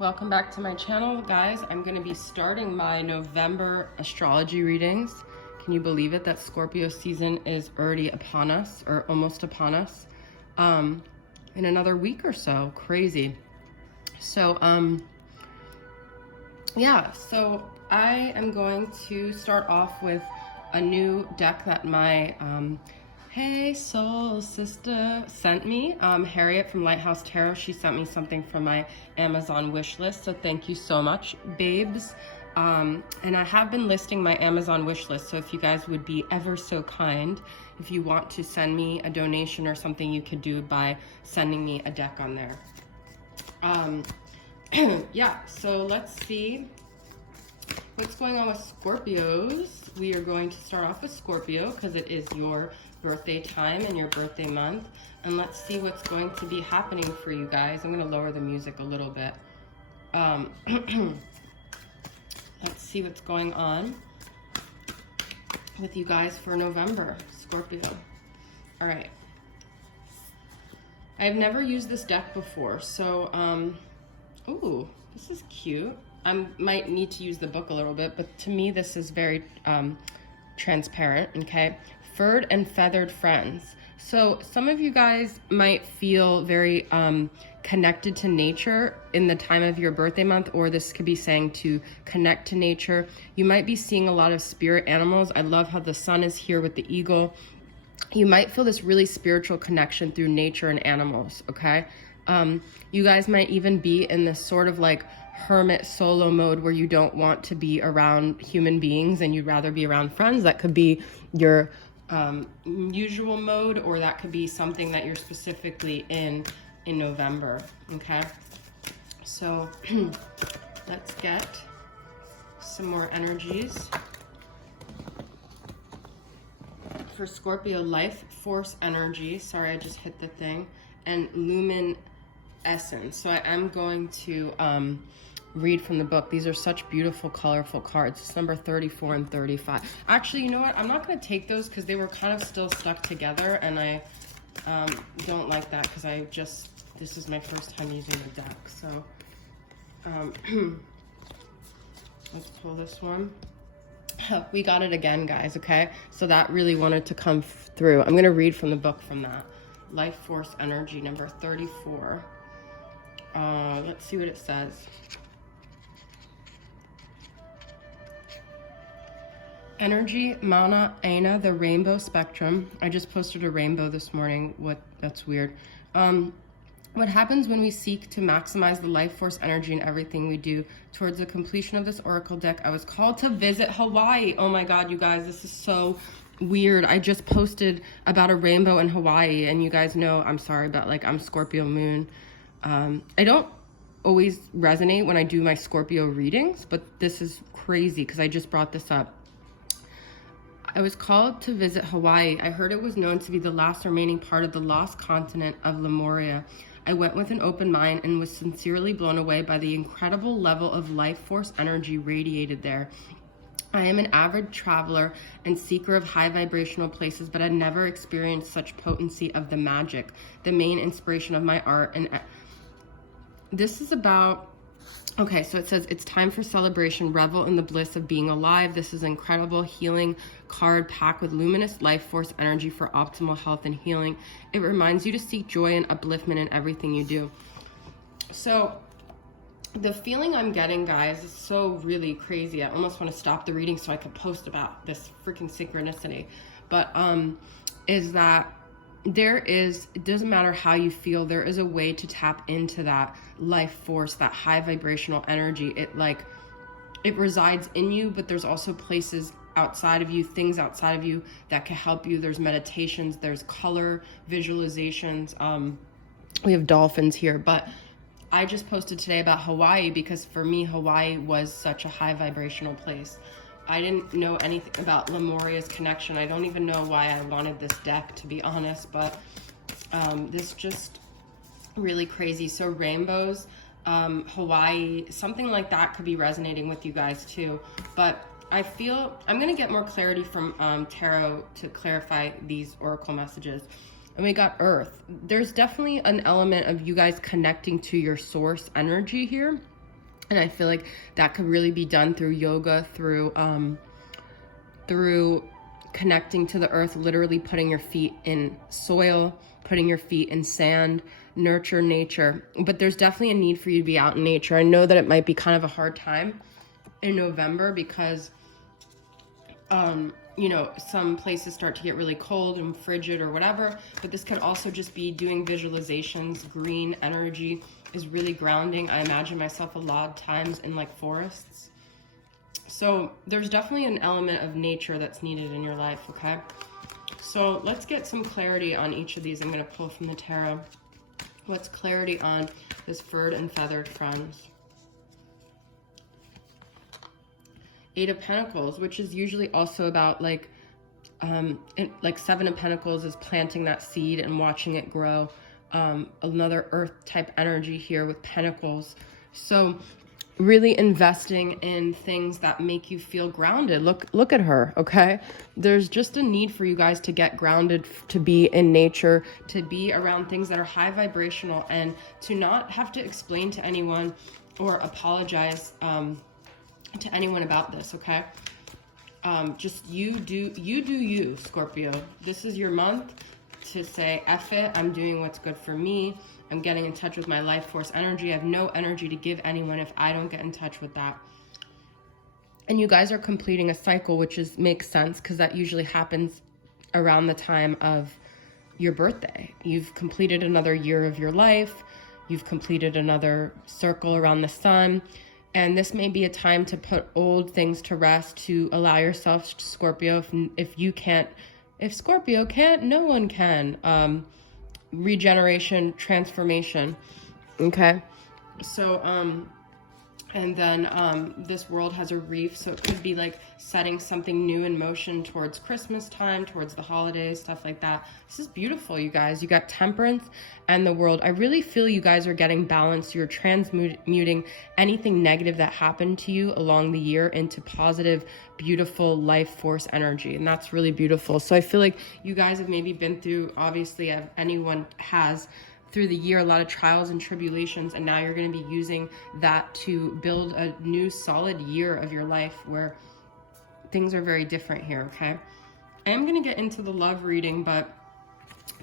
Welcome back to my channel, guys. I'm going to be starting my November astrology readings. Can you believe it that Scorpio season is already upon us, or almost upon us, in another week or so? Crazy. So yeah, so I am going to start off with a new deck that my hey soul sister sent me. Harriet from Lighthouse Tarot, she sent me something from my Amazon wish list, so thank you so much, babes. And I have been listing my Amazon wish list, so if you guys would be ever so kind, if you want to send me a donation or something, you could do by sending me a deck on there. Yeah, so let's see what's going on with Scorpios. We are going to start off with Scorpio because it is your birthday time and your birthday month. And let's see what's going to be happening for you guys. I'm going to lower the music a little bit. Let's see what's going on with you guys for November, Scorpio. All right. I've never used this deck before, so, ooh, this is cute. I might need to use the book a little bit, but to me, this is very transparent, okay? Furred and feathered friends. So some of you guys might feel very connected to nature in the time of your birthday month, or this could be saying to connect to nature. You might be seeing a lot of spirit animals. I love how the sun is here with the eagle. You might feel this really spiritual connection through nature and animals, okay? You guys might even be in this sort of like hermit solo mode where you don't want to be around human beings and you'd rather be around friends. That could be your usual mode, or that could be something that you're specifically in November, okay? So let's get some more energies. For Scorpio, life force energy. Sorry, I just hit the thing. And lumen essence. So I am going to read from the book. These are such beautiful, colorful cards. It's number 34 and 35. Actually, you know what? I'm not going to take those because they were kind of still stuck together, and I don't like that because this is my first time using the deck. So let's pull this one. We got it again, guys, okay? So that really wanted to come through. I'm going to read from the book from that. Life Force Energy, number 34. Let's see what it says. Energy, Mana, Aina, the rainbow spectrum. I just posted a rainbow this morning. That's weird. What happens when we seek to maximize the life force energy in everything we do? Towards the completion of this oracle deck, I was called to visit Hawaii. Oh my God, you guys, this is so weird. I just posted about a rainbow in Hawaii, and you guys know, I'm sorry, but like I'm Scorpio moon. I don't always resonate when I do my Scorpio readings, but this is crazy because I just brought this up. I was called to visit Hawaii. I heard it was known to be the last remaining part of the lost continent of Lemuria. I went with an open mind and was sincerely blown away by the incredible level of life force energy radiated there. I am an avid traveler and seeker of high vibrational places, but I never experienced such potency of the magic, the main inspiration of my art. And this is about, okay, so it says, it's time for celebration, revel in the bliss of being alive. This is an incredible healing card packed with luminous life force energy for optimal health and healing. It reminds you to seek joy and upliftment in everything you do. So the feeling I'm getting, guys, is so really crazy. I almost want to stop the reading so I could post about this freaking synchronicity. But is that it doesn't matter how you feel, there is a way to tap into that life force, that high vibrational energy. It resides in you, but there's also places outside of you, things outside of you that can help you. There's meditations, there's color visualizations. We have dolphins here, but I just posted today about Hawaii because for me, Hawaii was such a high vibrational place. I didn't know anything about Lemuria's connection. I don't even know why I wanted this deck, to be honest, but this just really crazy. So rainbows, Hawaii, something like that could be resonating with you guys too. But I feel I'm going to get more clarity from tarot to clarify these oracle messages. And we got Earth. There's definitely an element of you guys connecting to your source energy here. And I feel like that could really be done through yoga, through connecting to the earth, literally putting your feet in soil, putting your feet in sand, nurture nature. But there's definitely a need for you to be out in nature. I know that it might be kind of a hard time in November because, you know, some places start to get really cold and frigid or whatever, but this could also just be doing visualizations. Green energy is really grounding. I imagine myself a lot of times in like forests. So there's definitely an element of nature that's needed in your life, okay? So let's get some clarity on each of these. I'm going to pull from the tarot. What's clarity on this furred and feathered friends? Eight of Pentacles, which is usually also about like Seven of Pentacles is planting that seed and watching it grow. Another earth type energy here with Pentacles. So really investing in things that make you feel grounded. Look at her, okay? There's just a need for you guys to get grounded, to be in nature, to be around things that are high vibrational, and to not have to explain to anyone or apologize to anyone about this, okay? Just you do you, Scorpio. This is your month to say, F it, I'm doing what's good for me. I'm getting in touch with my life force energy. I have no energy to give anyone if I don't get in touch with that. And you guys are completing a cycle, which makes sense because that usually happens around the time of your birthday. You've completed another year of your life. You've completed another circle around the sun. And this may be a time to put old things to rest, to allow yourself, Scorpio, if Scorpio can't, no one can. Regeneration, transformation. Okay. So, and then this world has a reef, so it could be like setting something new in motion towards Christmas time, towards the holidays, stuff like that. This is beautiful, you guys. You got Temperance and the World. I really feel you guys are getting balanced. You're transmuting anything negative that happened to you along the year into positive, beautiful life force energy, and that's really beautiful. So I feel like you guys have maybe been through, obviously, if anyone has, through the year, a lot of trials and tribulations, and now you're going to be using that to build a new solid year of your life where things are very different here, okay? I am going to get into the love reading, but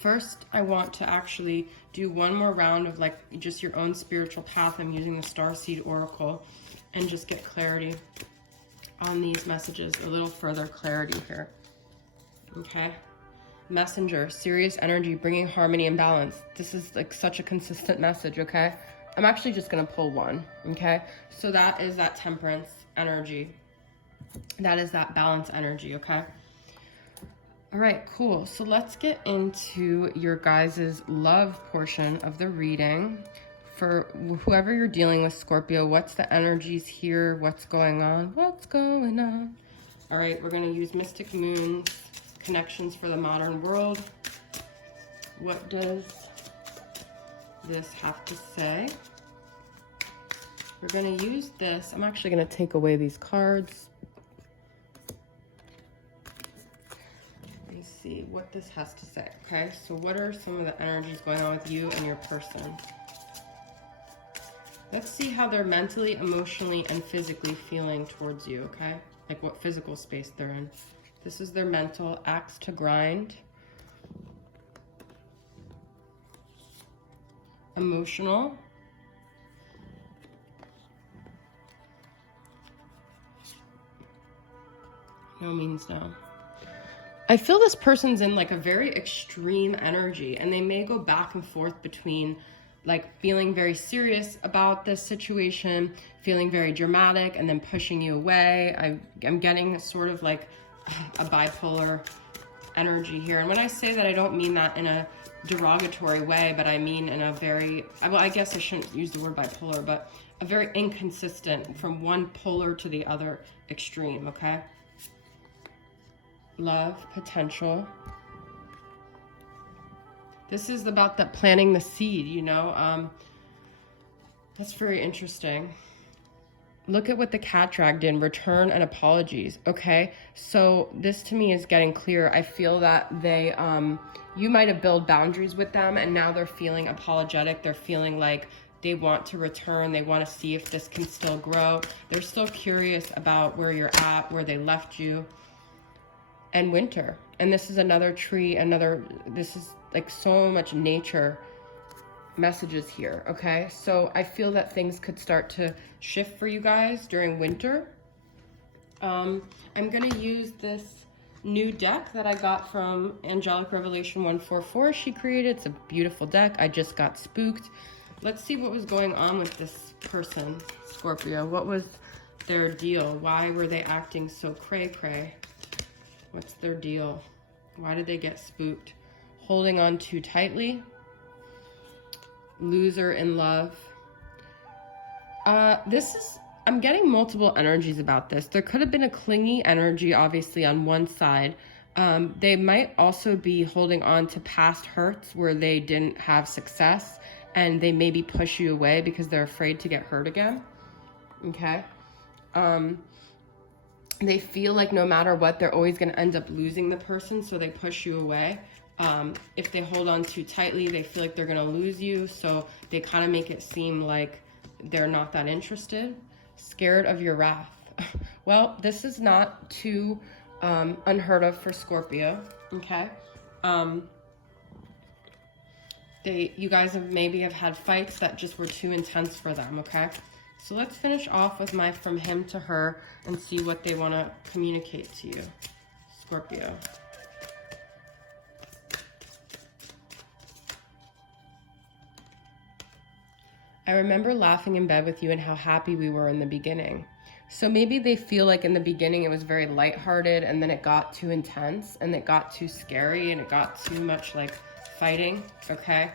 first I want to actually do one more round of like just your own spiritual path. I'm using the Starseed Oracle and just get clarity on these messages, a little further clarity here, okay? Messenger, serious energy, bringing harmony and balance. This is like such a consistent message, okay? I'm actually just going to pull one, okay? So that is that Temperance energy. That is that balance energy, okay? All right, cool. So let's get into your guys' love portion of the reading. For whoever you're dealing with, Scorpio, what's the energies here? What's going on? What's going on? All right, we're going to use Mystic Moons. Connections for the modern world. What does this have to say? We're going to use this. I'm actually going to take away these cards. Let me see what this has to say. Okay, so what are some of the energies going on with you and your person? Let's see how they're mentally, emotionally, and physically feeling towards you, okay? Like what physical space they're in. This is their mental, axe to grind. Emotional. No means no. I feel this person's in like a very extreme energy, and they may go back and forth between like feeling very serious about this situation, feeling very dramatic, and then pushing you away. I'm getting sort of like a bipolar energy here. And when I say that, I don't mean that in a derogatory way, but I mean in a very, well, I guess I shouldn't use the word bipolar, but a very inconsistent from one polar to the other extreme, okay? Love, potential. This is about that planting the seed, you know? That's very interesting. Look at what the cat dragged in, return and apologies, okay? So this to me is getting clear. I feel that they, you might have built boundaries with them, and now they're feeling apologetic. They're feeling like They want to return. They want to see if this can still grow. They're still curious about where you're at, where they left you. And winter. And this is another tree, this is like so much nature messages here, okay? So I feel that things could start to shift for you guys during winter. I'm going to use this new deck that I got from Angelic Revelation 144. She created. It's a beautiful deck. I just got spooked. Let's see what was going on with this person, Scorpio. What was their deal? Why were they acting so cray-cray? What's their deal? Why did they get spooked? Holding on too tightly. Loser in love. I'm getting multiple energies about this. There could have been a clingy energy, obviously, on one side. They might also be holding on to past hurts where they didn't have success, and they maybe push you away because they're afraid to get hurt again. Okay? They feel like no matter what, they're always going to end up losing the person, so they push you away. If they hold on too tightly, they feel like they're going to lose you, so they kind of make it seem like they're not that interested. Scared of your wrath. Well, this is not too unheard of for Scorpio, okay? You guys maybe have had fights that just were too intense for them, okay? So let's finish off with my from him to her and see what they want to communicate to you, Scorpio. I remember laughing in bed with you and how happy we were in the beginning. So maybe they feel like in the beginning it was very lighthearted, and then it got too intense and it got too scary and it got too much like fighting, okay?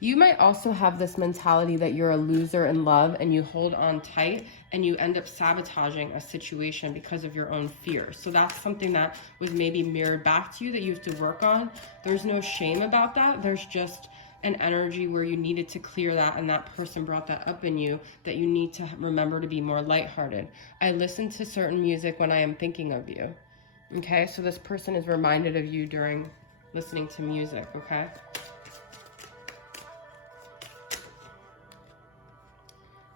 You might also have this mentality that you're a loser in love and you hold on tight and you end up sabotaging a situation because of your own fear. So that's something that was maybe mirrored back to you that you have to work on. There's no shame about that. There's just an energy where you needed to clear that, and that person brought that up in you, that you need to remember to be more lighthearted. I listen to certain music when I am thinking of you. Okay, so this person is reminded of you during listening to music, okay?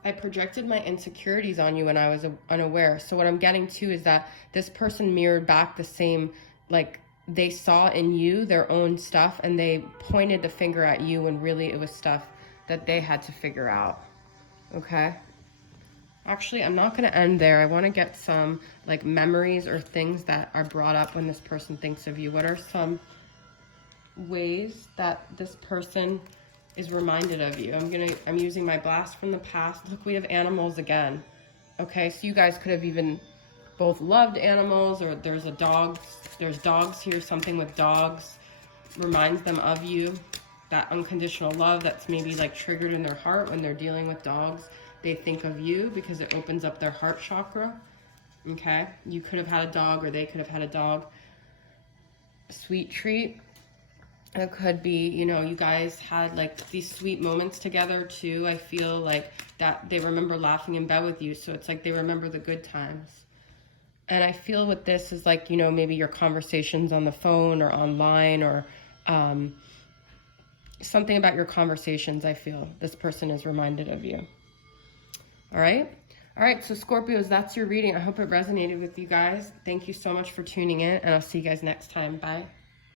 I projected my insecurities on you when I was unaware. So what I'm getting to is that this person mirrored back the same, like, they saw in you their own stuff and they pointed the finger at you when really it was stuff that they had to figure out, okay? Actually, I'm not gonna end there. I wanna get some like memories or things that are brought up when this person thinks of you. What are some ways that this person is reminded of you? I'm using my blast from the past. Look, we have animals again. Okay, so you guys could have even both loved animals, or there's dogs here, something with dogs reminds them of you. That unconditional love that's maybe like triggered in their heart when they're dealing with dogs. They think of you because it opens up their heart chakra. Okay, you could have had a dog, or they could have had a dog. Sweet treat. It could be, you know, you guys had like these sweet moments together too. I feel like that they remember laughing in bed with you. So it's like they remember the good times. And I feel with this is like, you know, maybe your conversations on the phone or online, or something about your conversations. I feel this person is reminded of you. All right. All right. So Scorpios, that's your reading. I hope it resonated with you guys. Thank you so much for tuning in, and I'll see you guys next time. Bye.